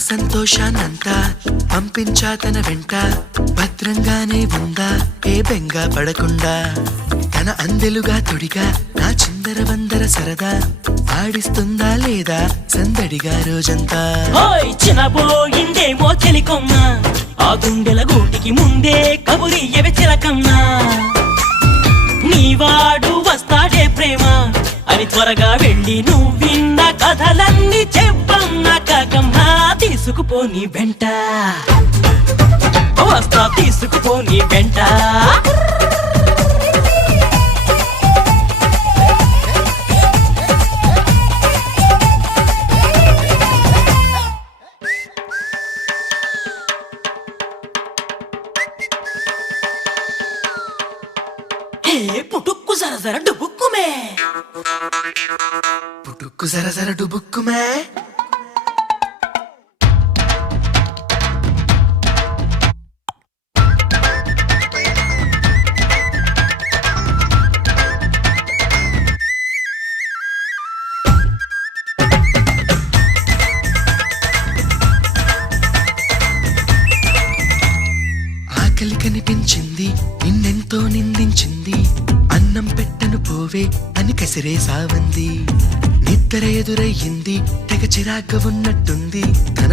సంతోషాన్నంతా పంపించా తన వెంట భద్రంగానే ఉందా ఏ బెంగా పడకుండా తన అందెలుగా తొడిగా నా చిందర వందర సరదా ఆడిస్తుందా లేదా సందడిగా రోజంతా చిన్నబోయిందేమో చెలికొమ్మ ఆ గుండెల గూటికి ముందే కబురియవే చిలకన్నా నీవాడు వస్తాడే ప్రేమ అని త్వరగా వెళ్ళి నువ్వు విన్న కథలన్నీ చెప్పన్నా కాకమ్మా తీసుకుపోని వెంట వస్తా తీసుకుపోని వెంట పుట్టుక్కు జర డుబుక్కుమే పుట్టుక్కు జర డుబుక్కుమే ఆకలి కనిపించింది నిన్నెంతో నిందించింది అన్నం పెట్టను పోవే అని కసిరే సావంది నిద్ర ఎదురయ్యింది తెగ చిరాగ్గా ఉన్నట్టుంది తన